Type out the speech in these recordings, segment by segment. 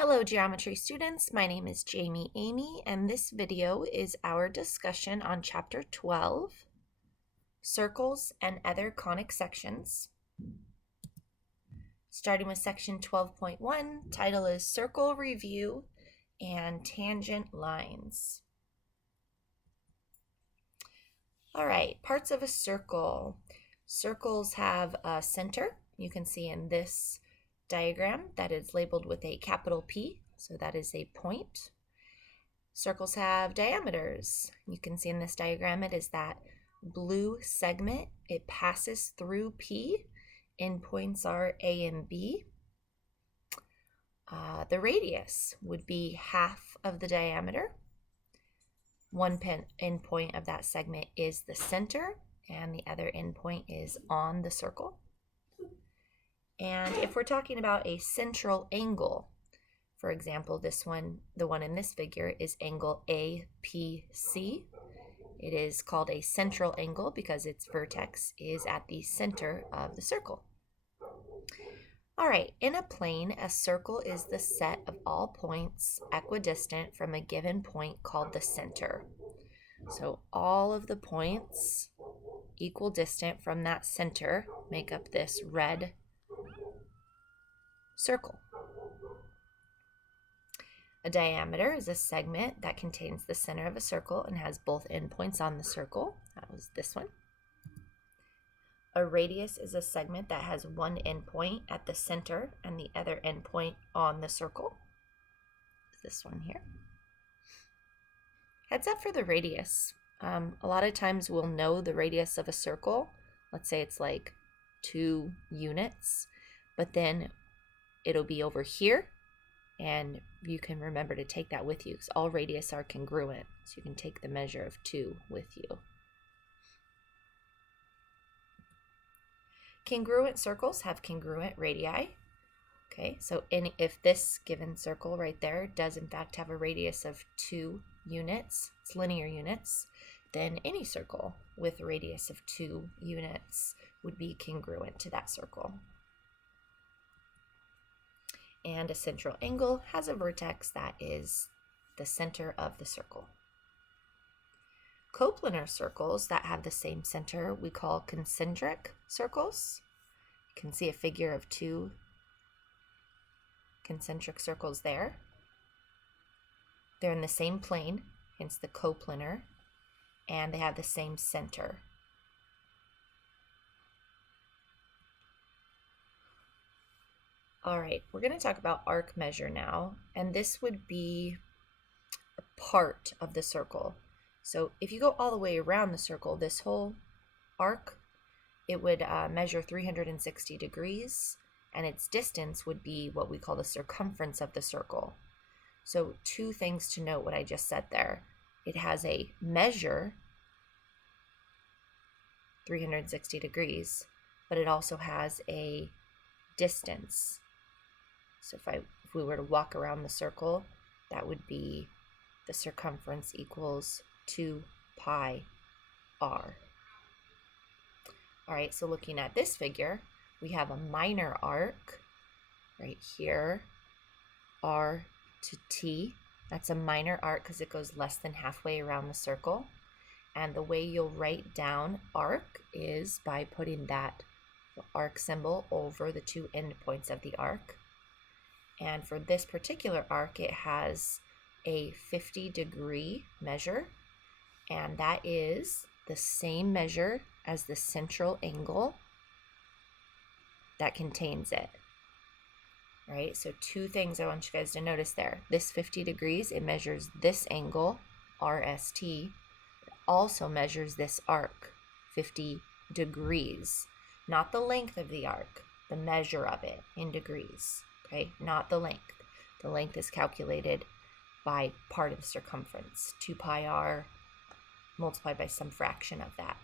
Hello geometry students, my name is Jami Emigh, and this video is our discussion on chapter 12, circles and other conic sections. Starting with section 12.1, title is Circle Review and Tangent Lines. All right, parts of a circle. Circles have a center. You can see in this diagram that is labeled with a capital P, so that is a point. Circles have diameters. You can see in this diagram it is that blue segment. It passes through P. Endpoints are A and B. The radius would be half of the diameter. One endpoint of that segment is the center, and the other endpoint is on the circle. And if we're talking about a central angle, for example, this one, the one in this figure, is angle APC. It is called a central angle because its vertex is at the center of the circle. All right, in a plane, a circle is the set of all points equidistant from a given point called the center. So all of the points equidistant from that center make up this red circle. A diameter is a segment that contains the center of a circle and has both endpoints on the circle. That was this one. A radius is a segment that has one endpoint at the center and the other endpoint on the circle. This one here. Heads up for the radius. A lot of times we'll know the radius of a circle. Let's say it's like 2 units, but then it'll be over here, and you can remember to take that with you because all radius are congruent, so you can take the measure of 2 with you. Congruent circles have congruent radii. Okay, so if this given circle right there does in fact have a radius of 2 units, it's linear units, then any circle with a radius of 2 units would be congruent to that circle. And a central angle has a vertex that is the center of the circle. Coplanar circles that have the same center we call concentric circles. You can see a figure of 2 concentric circles there. They're in the same plane, hence the coplanar, and they have the same center. All right, we're going to talk about arc measure now, and this would be a part of the circle. So if you go all the way around the circle, this whole arc, it would measure 360 degrees, and its distance would be what we call the circumference of the circle. So 2 things to note what I just said there. It has a measure, 360 degrees, but it also has a distance. So if we were to walk around the circle, that would be the circumference equals 2 pi r. All right, so looking at this figure, we have a minor arc right here, r to t. That's a minor arc because it goes less than halfway around the circle. And the way you'll write down arc is by putting that arc symbol over the 2 endpoints of the arc. And for this particular arc, it has a 50-degree measure, and that is the same measure as the central angle that contains it. Right? So 2 things I want you guys to notice there. This 50 degrees, it measures this angle, RST. It also measures this arc, 50 degrees. Not the length of the arc, the measure of it in degrees. Okay, not the length. The length is calculated by part of the circumference, 2 pi r multiplied by some fraction of that.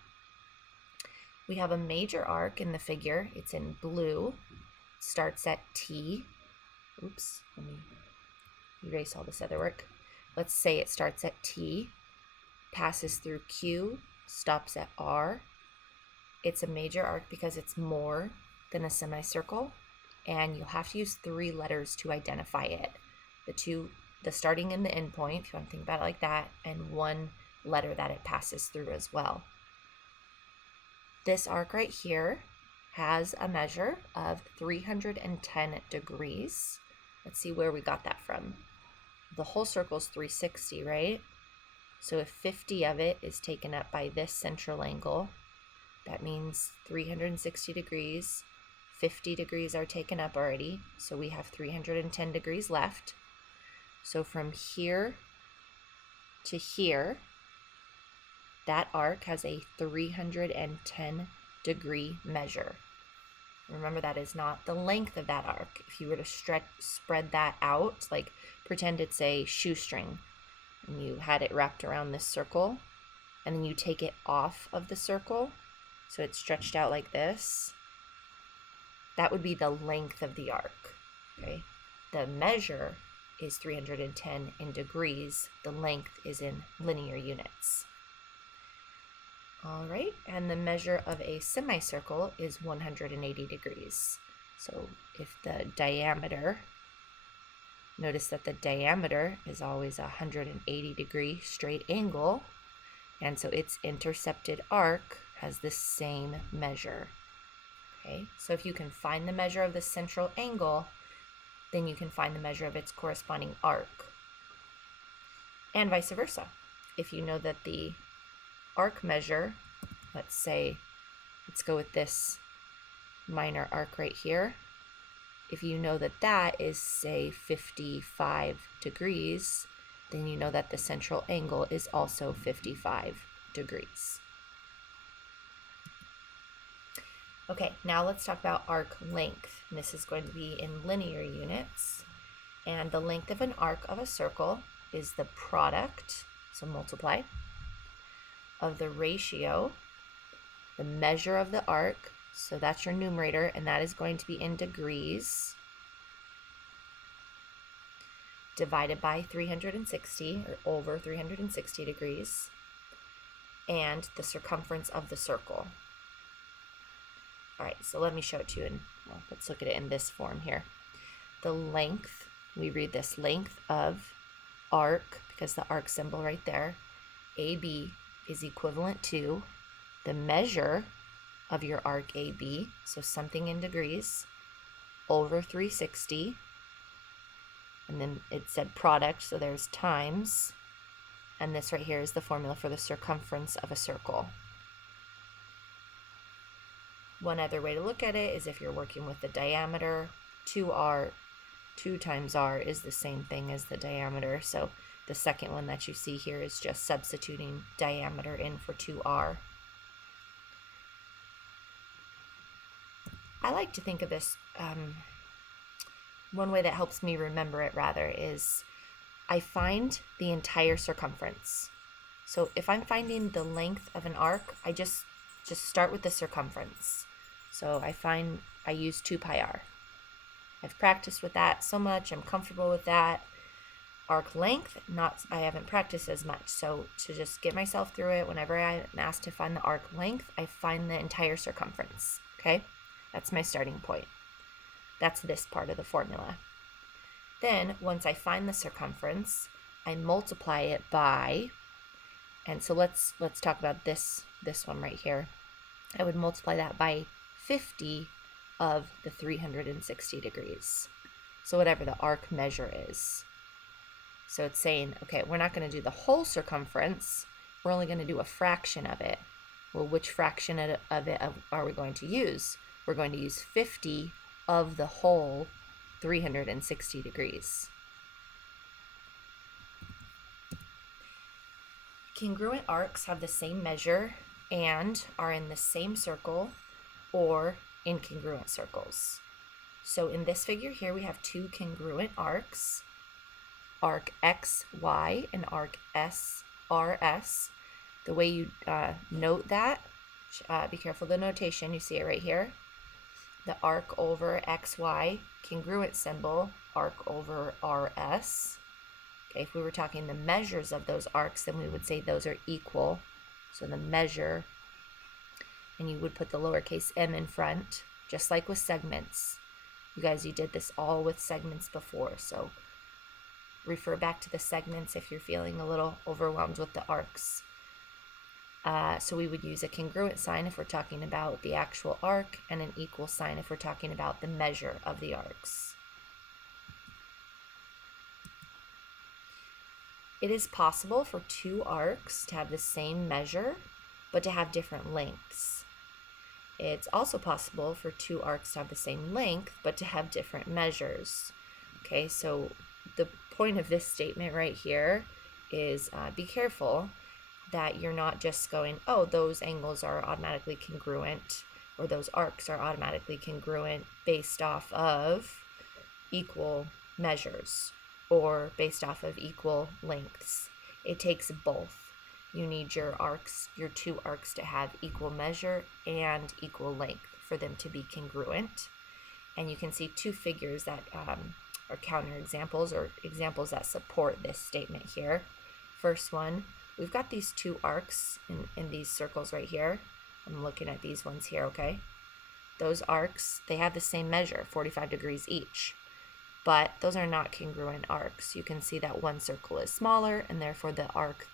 We have a major arc in the figure. It's in blue. It starts at T. Oops, let me erase all this other work. Let's say it starts at T, passes through Q, stops at R. It's a major arc because it's more than a semicircle, and you'll have to use 3 letters to identify it. the starting and the end point, if you want to think about it like that, and one letter that it passes through as well. This arc right here has a measure of 310 degrees. Let's see where we got that from. The whole circle is 360, right? So if 50 of it is taken up by this central angle, that means 360 degrees. 50 degrees are taken up already, so we have 310 degrees left. So from here to here, that arc has a 310 degree measure. Remember, that is not the length of that arc. If you were to spread that out, like pretend it's a shoestring, and you had it wrapped around this circle, and then you take it off of the circle, so it's stretched out like this, that would be the length of the arc, okay? The measure is 310 in degrees. The length is in linear units. All right, and the measure of a semicircle is 180 degrees. So if the diameter, notice that the diameter is always a 180 degree straight angle, and so its intercepted arc has the same measure. Okay, so if you can find the measure of the central angle, then you can find the measure of its corresponding arc. And vice versa. If you know that the arc measure, let's go with this minor arc right here. If you know that that is, say, 55 degrees, then you know that the central angle is also 55 degrees. Okay, now let's talk about arc length. And this is going to be in linear units. And the length of an arc of a circle is the product, so multiply, of the ratio, the measure of the arc, so that's your numerator, and that is going to be in degrees, divided by 360, or over 360 degrees, and the circumference of the circle. All right, so let me show it to you, let's look at it in this form here. The length, we read this length of arc, because the arc symbol right there, AB, is equivalent to the measure of your arc AB, so something in degrees, over 360, and then it said product, so there's times, and this right here is the formula for the circumference of a circle. One other way to look at it is if you're working with the diameter, 2 times r is the same thing as the diameter, so the second one that you see here is just substituting diameter in for 2r. I like to think of this, one way that helps me remember it rather is I find the entire circumference. So if I'm finding the length of an arc, I just start with the circumference. So I use 2 pi r. I've practiced with that so much, I'm comfortable with that. Arc length, I haven't practiced as much. So to just get myself through it, whenever I'm asked to find the arc length, I find the entire circumference, okay? That's my starting point. That's this part of the formula. Then once I find the circumference, I multiply it by, and so let's talk about this one right here. I would multiply that by 50 of the 360 degrees. So whatever the arc measure is. So it's saying, okay, we're not going to do the whole circumference. We're only going to do a fraction of it. Well, which fraction of it are we going to use? We're going to use 50 of the whole 360 degrees. Congruent arcs have the same measure and are in the same circle or incongruent circles. So in this figure here, we have 2 congruent arcs, arc XY and arc SRS. The way you note that, be careful of the notation, you see it right here. The arc over XY, congruent symbol, arc over RS. Okay, if we were talking the measures of those arcs, then we would say those are equal. So the measure, and you would put the lowercase m in front, just like with segments. You guys, you did this all with segments before, so refer back to the segments if you're feeling a little overwhelmed with the arcs. So we would use a congruent sign if we're talking about the actual arc, and an equal sign if we're talking about the measure of the arcs. It is possible for two arcs to have the same measure, but to have different lengths. It's also possible for two arcs to have the same length, but to have different measures. Okay, so the point of this statement right here is be careful that you're not just going, oh, those angles are automatically congruent, or those arcs are automatically congruent based off of equal measures or based off of equal lengths. It takes both. You need your arcs, your two arcs, to have equal measure and equal length for them to be congruent. And you can see two figures that are counterexamples, or examples that support this statement here. First one, we've got these two arcs in these circles right here. I'm looking at these ones here, okay? Those arcs, they have the same measure, 45 degrees each, but those are not congruent arcs. You can see that one circle is smaller, and therefore the arc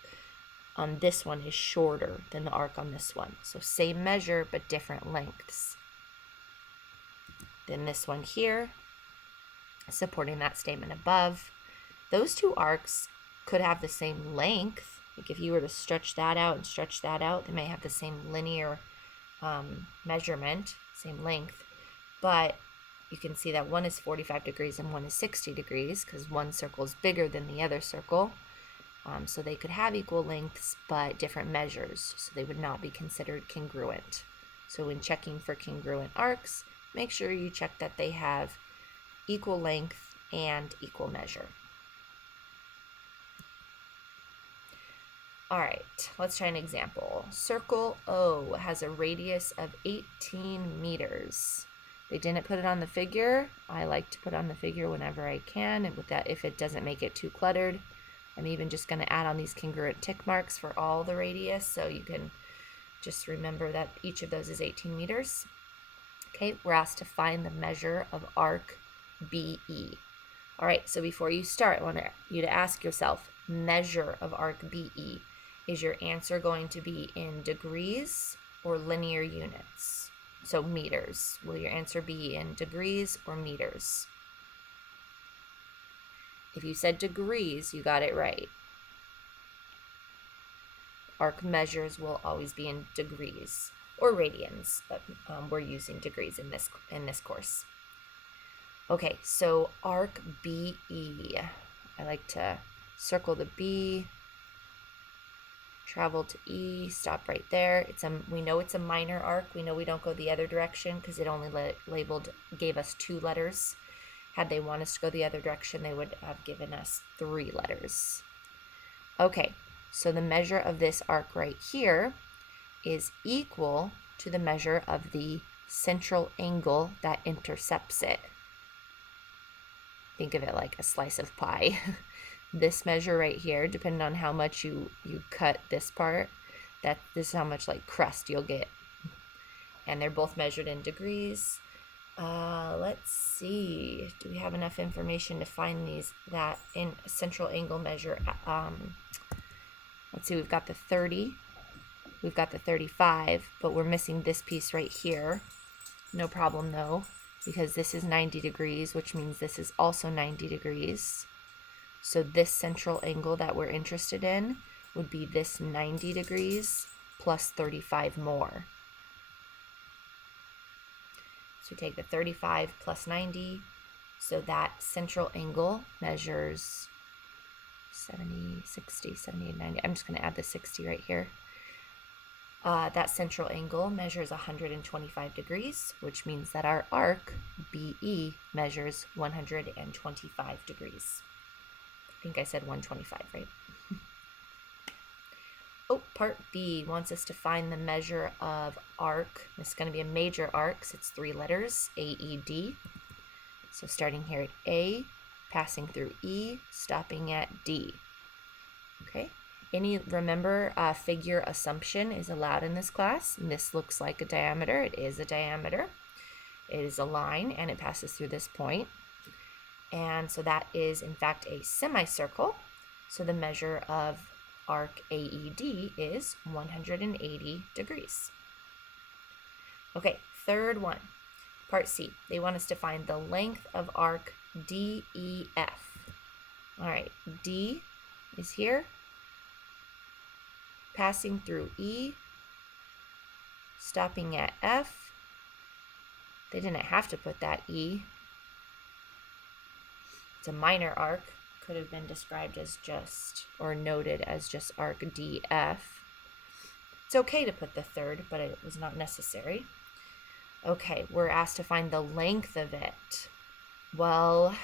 on this one is shorter than the arc on this one. So same measure, but different lengths. Then this one here, supporting that statement above, those two arcs could have the same length. Like if you were to stretch that out and stretch that out, they may have the same linear measurement, same length, but you can see that one is 45 degrees and one is 60 degrees because one circle is bigger than the other circle. So they could have equal lengths but different measures, so they would not be considered congruent. So when checking for congruent arcs, make sure you check that they have equal length and equal measure. All right, let's try an example. Circle O has a radius of 18 meters. They didn't put it on the figure. I like to put on the figure whenever I can, and with that, if it doesn't make it too cluttered. I'm even just going to add on these congruent tick marks for all the radius, so you can just remember that each of those is 18 meters. Okay, we're asked to find the measure of arc BE. All right, so before you start, I want you to ask yourself, measure of arc BE. Is your answer going to be in degrees or linear units? So meters. Will your answer be in degrees or meters? If you said degrees, you got it right. Arc measures will always be in degrees or radians, but we're using degrees in this course. Okay, so arc BE. I like to circle the B, travel to E, stop right there. We know it's a minor arc. We know we don't go the other direction because it only gave us 2 letters. Had they want us to go the other direction, they would have given us 3 letters. Okay, so the measure of this arc right here is equal to the measure of the central angle that intercepts it. Think of it like a slice of pie. This measure right here, depending on how much you cut this part, this is how much like crust you'll get. And they're both measured in degrees. Let's see. Do we have enough information to find that in central angle measure? Let's see. We've got the 30. We've got the 35, but we're missing this piece right here. No problem though, because this is 90 degrees, which means this is also 90 degrees. So this central angle that we're interested in would be this 90 degrees plus 35 more. So take the 35 plus 90, so that central angle measures 70, 60, 70, 90. I'm just going to add the 60 right here. That central angle measures 125 degrees, which means that our arc, BE, measures 125 degrees. I think I said 125, right? Oh, part B wants us to find the measure of arc. This is going to be a major arc, so it's 3 letters, AED. So starting here at A, passing through E, stopping at D. Okay. Remember, figure assumption is allowed in this class. And this looks like a diameter. It is a diameter. It is a line, and it passes through this point. And so that is in fact a semicircle. So the measure of arc AED is 180 degrees. Okay, third one, part C. They want us to find the length of arc DEF. All right, D is here, passing through E, stopping at F. They didn't have to put that E. It's a minor arc, could have been described as just, or noted as just arc DF. It's okay to put the third, but it was not necessary. Okay, we're asked to find the length of it. Well,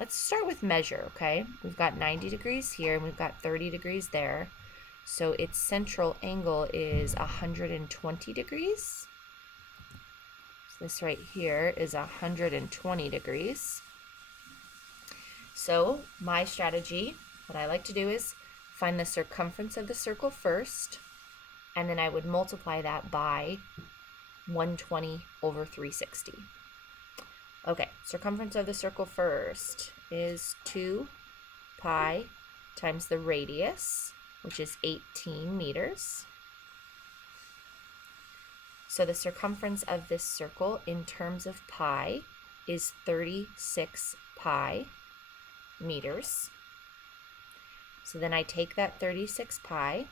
let's start with measure, okay? We've got 90 degrees here, and we've got 30 degrees there. So its central angle is 120 degrees. So this right here is 120 degrees. So my strategy, what I like to do is find the circumference of the circle first, and then I would multiply that by 120 over 360. Okay, circumference of the circle first is 2 pi times the radius, which is 18 meters. So the circumference of this circle in terms of pi is 36 pi meters. So then I take that 36 pi,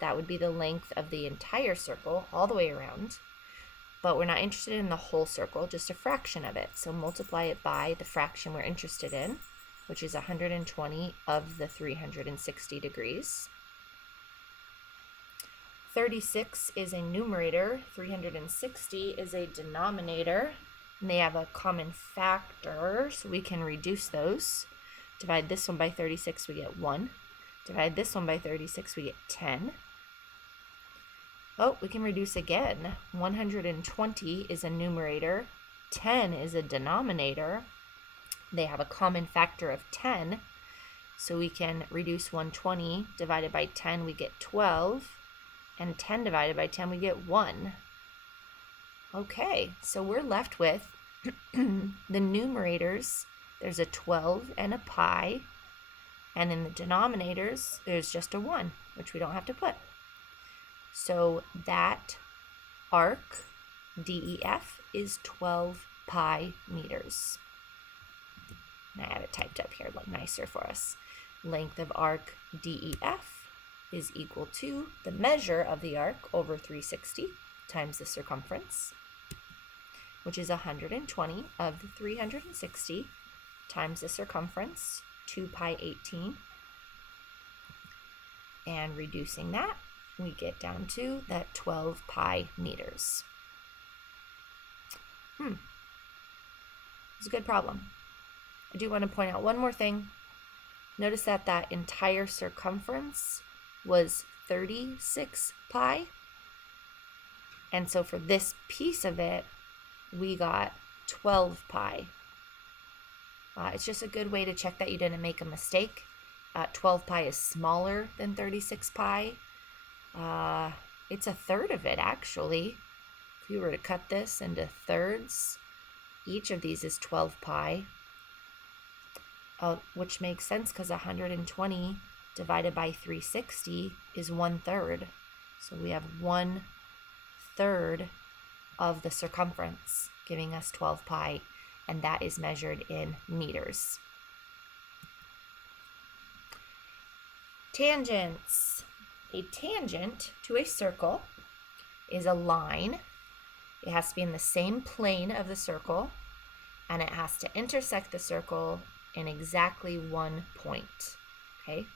that would be the length of the entire circle all the way around, but we're not interested in the whole circle, just a fraction of it. So multiply it by the fraction we're interested in, which is 120 of the 360 degrees. 36 is a numerator, 360 is a denominator, and they have a common factor, so we can reduce those. Divide this one by 36, we get 1. Divide this one by 36, we get 10. Oh, we can reduce again. 120 is a numerator, 10 is a denominator. They have a common factor of 10, so we can reduce 120 divided by 10, we get 12, and 10 divided by 10, we get 1. Okay, so we're left with the numerators. There's a 12 and a pi, and in the denominators, there's just a 1, which we don't have to put. So that arc, DEF, is 12 pi meters. And I have it typed up here, look nicer for us. Length of arc, DEF, is equal to the measure of the arc over 360 times the circumference, which is 120 of the 360 times the circumference, 2 pi 18. And reducing that, we get down to that 12 pi meters. It's a good problem. I do want to point out one more thing. Notice that that entire circumference was 36 pi. And so for this piece of it, we got 12 pi. It's just a good way to check that you didn't make a mistake. 12 pi is smaller than 36 pi. It's a third of it, actually. If we were to cut this into thirds, each of these is 12 pi, which makes sense because 120 divided by 360 is 1/3. So we have 1/3 of the circumference, giving us 12 pi, and that is measured in meters. Tangents. A tangent to a circle is a line. It has to be in the same plane of the circle, and it has to intersect the circle in exactly 1 point. Okay?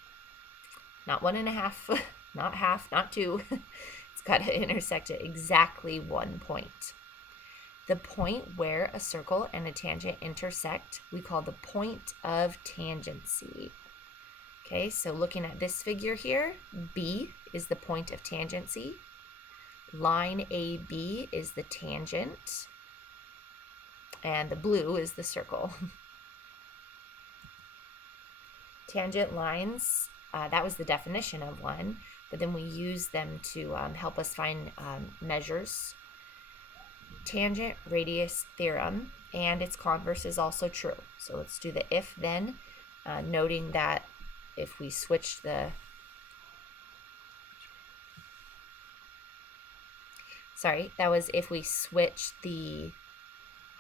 Not 1.5, not half, not 2. It's got to intersect at exactly 1 point. The point where a circle and a tangent intersect, we call the point of tangency. Okay, so looking at this figure here, B is the point of tangency. Line AB is the tangent, and the blue is the circle. Tangent lines, that was the definition of one, but then we use them to help us find measures. Tangent radius theorem and its converse is also true. So let's do the if then, noting that if we switch the, sorry, that was if we switch the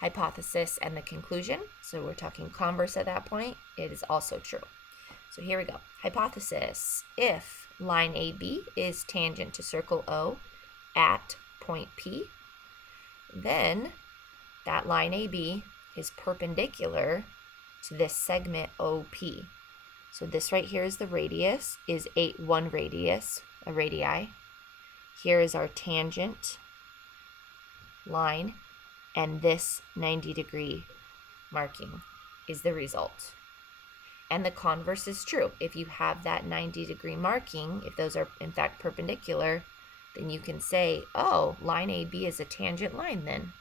hypothesis and the conclusion. So we're talking converse at that point. It is also true. So here we go. Hypothesis: if line AB is tangent to circle O at point P, then that line AB is perpendicular to this segment OP. So this right here is the radius, is one radius, a radii. Here is our tangent line, and this 90-degree marking is the result. And the converse is true. If you have that 90-degree marking, if those are in fact perpendicular, then you can say, oh, line AB is a tangent line then.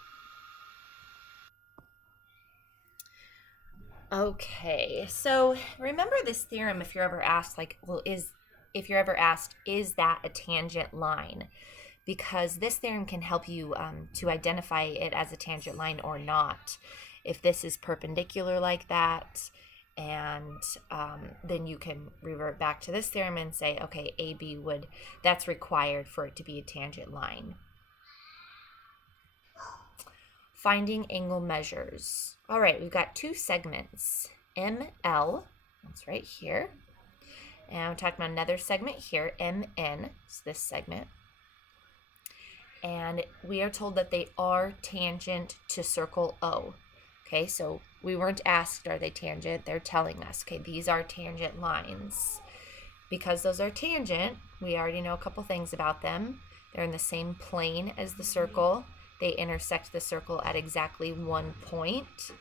Okay, so remember this theorem if you're ever asked, like, well, if you're ever asked, is that a tangent line? Because this theorem can help you to identify it as a tangent line or not. If this is perpendicular like that, and then you can revert back to this theorem and say, okay, AB that's required for it to be a tangent line. Finding angle measures. All right, we've got two segments, ML, that's right here, and we're talking about another segment here, MN, it's this segment. And we are told that they are tangent to circle O. Okay, so we weren't asked, are they tangent? They're telling us, okay, these are tangent lines. Because those are tangent, we already know a couple things about them. They're in the same plane as the circle. They intersect the circle at exactly 1 point.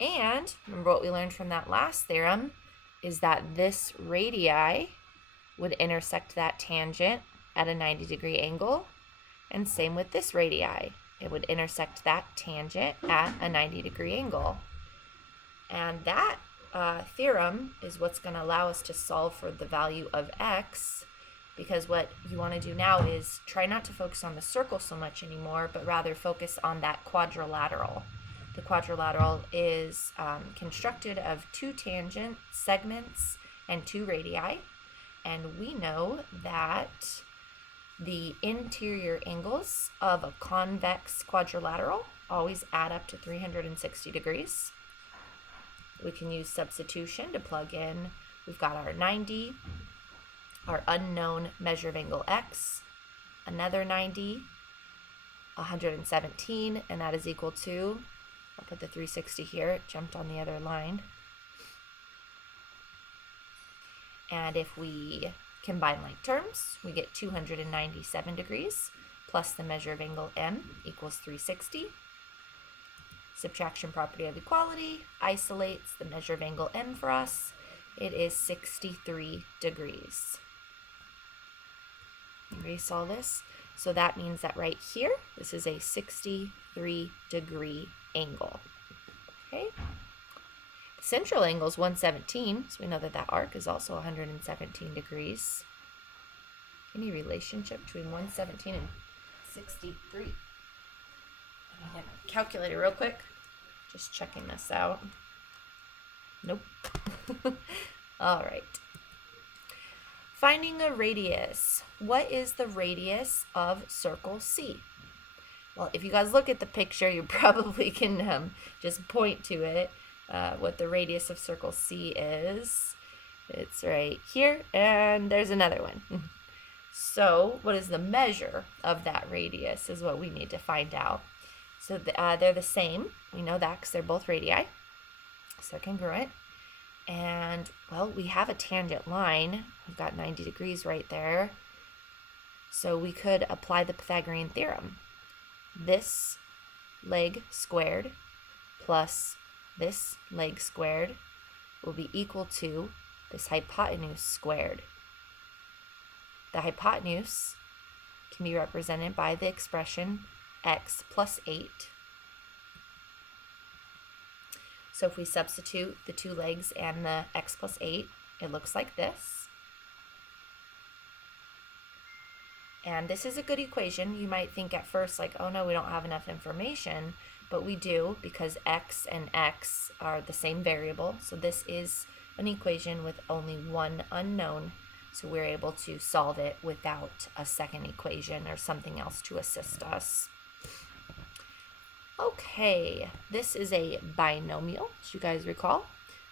And remember what we learned from that last theorem is that this radii would intersect that tangent at a 90-degree angle. And same with this radii. It would intersect that tangent at a 90-degree angle. And that theorem is what's going to allow us to solve for the value of x, because what you want to do now is try not to focus on the circle so much anymore, but rather focus on that quadrilateral. The quadrilateral is constructed of two tangent segments and two radii, and we know that the interior angles of a convex quadrilateral always add up to 360 degrees. We can use substitution to plug in. We've got our 90, our unknown measure of angle x, another 90, 117, and that is equal to, I'll put the 360 here, it jumped on the other line. And if we combine like terms, we get 297 degrees plus the measure of angle m equals 360. Subtraction property of equality isolates the measure of angle m for us. It is 63 degrees. Erase all this. So that means that right here, this is a 63-degree angle. Okay. The central angle is 117, so we know that that arc is also 117 degrees. Any relationship between 117 and 63? I'm going to calculate it real quick. Just checking this out. Nope. All right. Finding a radius. What is the radius of circle C? Well, if you guys look at the picture, you probably can just point to it, what the radius of circle C is. It's right here, and there's another one. So what is the measure of that radius is what we need to find out. So they're the same. We know that because they're both radii. So they're congruent. And, well, we have a tangent line. We've got 90 degrees right there. So we could apply the Pythagorean theorem. This leg squared plus this leg squared will be equal to this hypotenuse squared. The hypotenuse can be represented by the expression x plus 8. So if we substitute the two legs and the x plus 8, it looks like this. And this is a good equation. You might think at first like, oh no, we don't have enough information. but we do because x and x are the same variable. So this is an equation with only one unknown. So we're able to solve it without a second equation or something else to assist us. Okay, this is a binomial, as you guys recall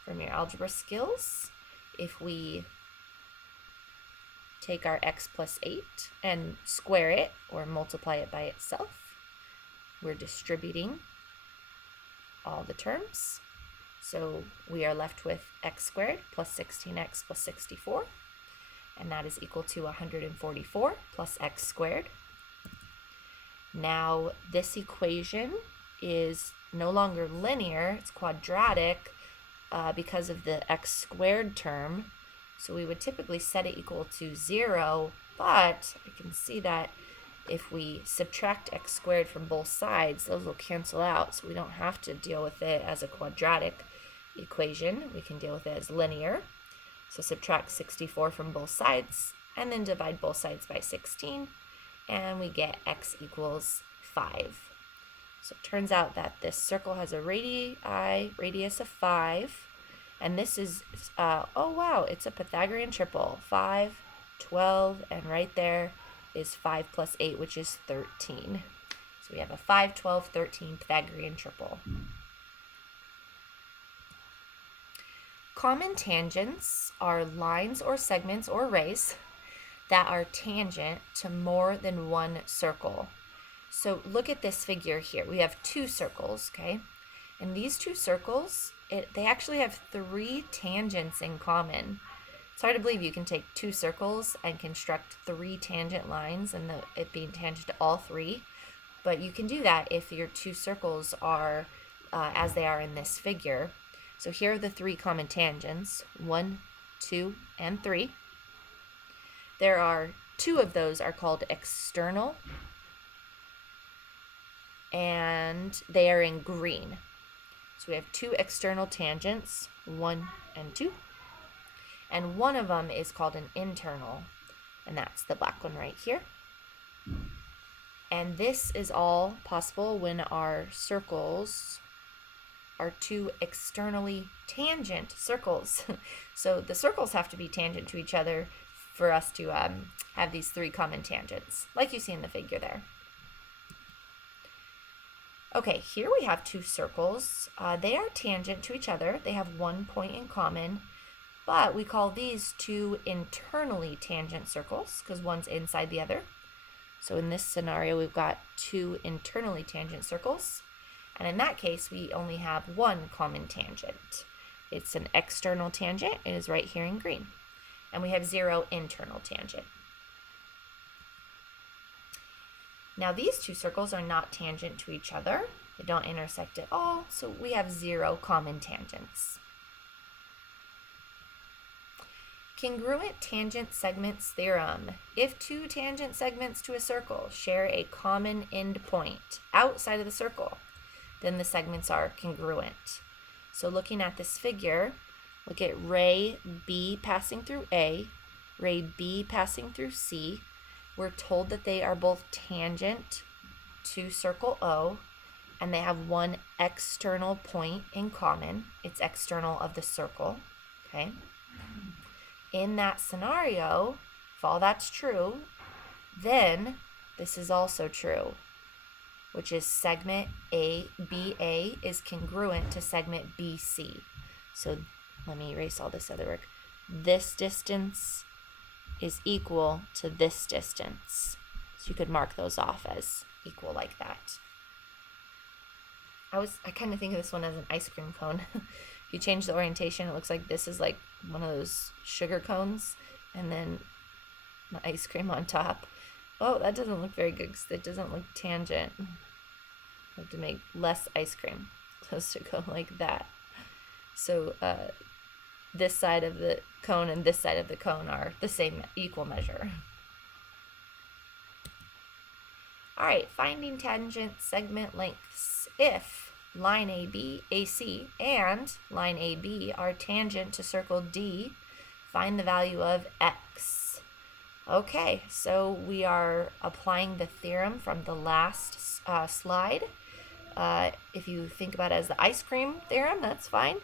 from your algebra skills. If we take our x plus 8 and square it or multiply it by itself, we're distributing all the terms. So we are left with x squared plus 16x plus 64, and that is equal to 144 plus x squared. Now this equation is no longer linear, it's quadratic because of the x squared term. So we would typically set it equal to 0, but I can see that if we subtract x squared from both sides, those will cancel out, so we don't have to deal with it as a quadratic equation. We can deal with it as linear. So subtract 64 from both sides, and then divide both sides by 16, and we get x equals 5. So it turns out that this circle has a radius of 5, and this is, oh wow, it's a Pythagorean triple. 5, 12, and right there is 5 plus 8, which is 13. So we have a 5, 12, 13 Pythagorean triple. Common tangents are lines or segments or rays that are tangent to more than one circle. So look at this figure here. We have two circles, okay? And these two circles, they actually have 3 tangents in common. It's hard to believe you can take 2 circles and construct 3 tangent lines and it being tangent to all 3. But you can do that if your 2 circles are as they are in this figure. So here are the 3 common tangents, 1, 2, and 3. There are 2 of those are called external, and they are in green. So we have 2 external tangents, 1 and 2. And one of them is called an internal, and that's the black one right here. And this is all possible when our circles are 2 externally tangent circles. So the circles have to be tangent to each other for us to have these 3 common tangents, like you see in the figure there. Okay, here we have 2 circles. They are tangent to each other. They have 1 point in common, but we call these 2 internally tangent circles because one's inside the other. So in this scenario, we've got 2 internally tangent circles. And in that case, we only have 1 common tangent. It's an external tangent. It is right here in green. And we have 0 internal tangent. Now these 2 circles are not tangent to each other. They don't intersect at all, so we have 0 common tangents. Congruent tangent segments theorem. If 2 tangent segments to a circle share a common end point outside of the circle, then the segments are congruent. So looking at this figure, look at ray B passing through A, ray B passing through C. We're told that they are both tangent to circle O, and they have 1 external point in common. It's external of the circle, okay? In that scenario, if all that's true, then this is also true, which is segment BA is congruent to segment BC. So let me erase all this other work. This distance is equal to this distance. So you could mark those off as equal like that. I kind of think of this one as an ice cream cone. If you change the orientation, it looks like this is like one of those sugar cones and then the ice cream on top. Oh, that doesn't look very good because it doesn't look tangent. I have to make less ice cream. It's supposed to go like that. So this side of the cone and this side of the cone are the same equal measure. All right, finding tangent segment lengths. If line AC and line AB are tangent to circle D, find the value of x. Okay, so we are applying the theorem from the last slide. If you think about it as the ice cream theorem, that's fine.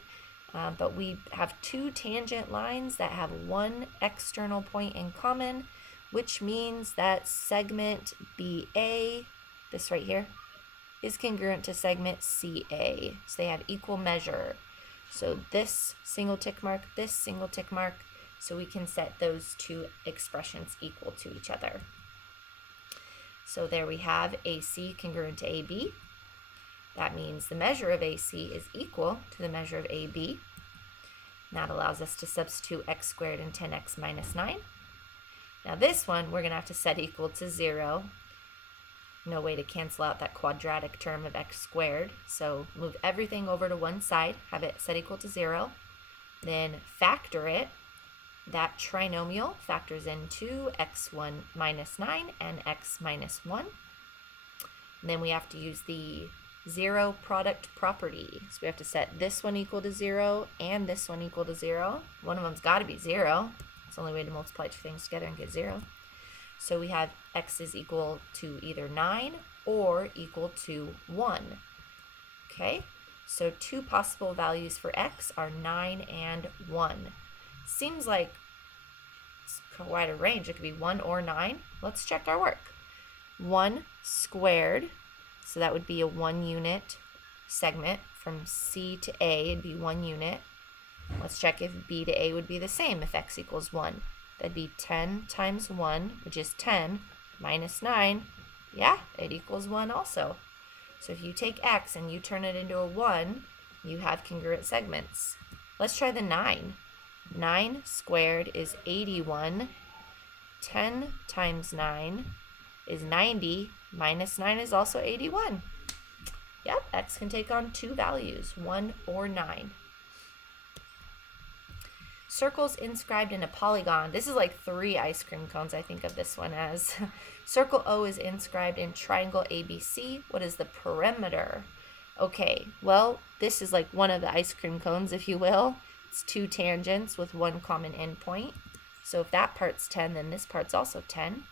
But we have two tangent lines that have one external point in common, which means that segment BA, this right here, is congruent to segment CA. So they have equal measure. So this single tick mark, this single tick mark, so we can set those two expressions equal to each other. So there we have AC congruent to AB. That means the measure of AC is equal to the measure of AB. And that allows us to substitute x squared and 10x minus 9. Now this one, we're going to have to set equal to 0. No way to cancel out that quadratic term of x squared. So move everything over to one side, have it set equal to 0. Then factor it. That trinomial factors into x1 minus 9 and x minus 1. And then we have to use the zero product property. So we have to set this one equal to 0 and this one equal to 0. One of them's got to be 0. It's the only way to multiply two things together and get 0. So we have x is equal to either 9 or equal to 1. Okay, so two possible values for x are 9 and 1. Seems like it's quite a range. It could be 1 or 9. Let's check our work. 1 squared, so that would be a 1 unit segment. From C to A, it'd be 1 unit. Let's check if B to A would be the same if x equals 1. That'd be 10 times 1, which is 10, minus 9. Yeah, it equals 1 also. So if you take x and you turn it into a 1, you have congruent segments. Let's try the 9. 9 squared is 81. 10 times 9 is 90. Minus 9 is also 81. Yep, x can take on two values, 1 or 9. Circles inscribed in a polygon. This is like 3 ice cream cones, I think of this one as. Circle O is inscribed in triangle ABC. What is the perimeter? Okay, well, this is like one of the ice cream cones, if you will. It's 2 tangents with one common endpoint. So if that part's 10, then this part's also 10.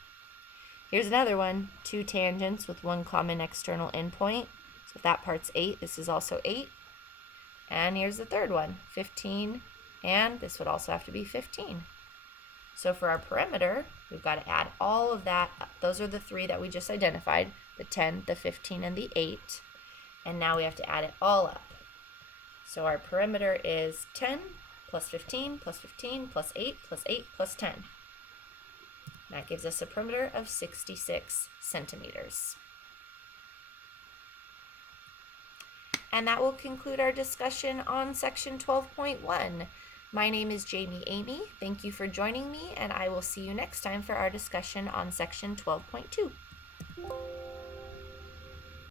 Here's another one, 2 tangents with one common external endpoint. So if that part's 8, this is also 8. And here's the third one, 15, and this would also have to be 15. So for our perimeter, we've got to add all of that up. Those are the 3 that we just identified, the 10, the 15, and the 8. And now we have to add it all up. So our perimeter is 10 plus 15 plus 15 plus 8 plus 8 plus 10. That gives us a perimeter of 66 centimeters. And that will conclude our discussion on section 12.1. My name is Jami Emigh. Thank you for joining me, and I will see you next time for our discussion on section 12.2.